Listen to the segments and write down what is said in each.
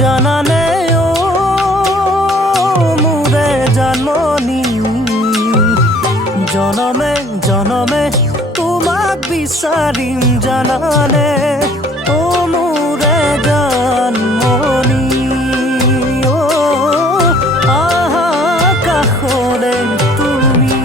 জানানে ও মোরে জানমনি জনমে জনমে তোমাক বিচাৰিম জানানে ও মোরে জানমনি ও আহা কাষলে তুমি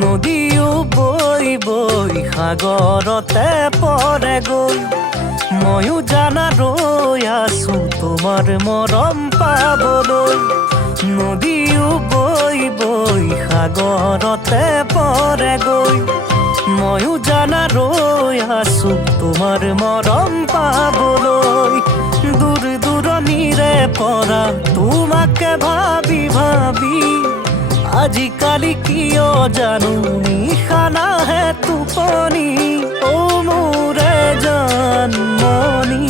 নদীও বৈ বৈ সাগৰতে পৰে গৈ ময়ো জানা ৰৈ আছো তোমাৰ মৰম পাবলৈ নদীও বৈ বৈ সাগৰতে পৰে গৈ ময়ো জানা ৰৈ আছো তোমাৰ মৰম পাবলৈ দূৰ দূৰণিৰে পৰা তোমাকে ভাবি ভাবি আজিকালি কিয় জানো নিশা নাহে টোপনি ও মোৰে জানমনি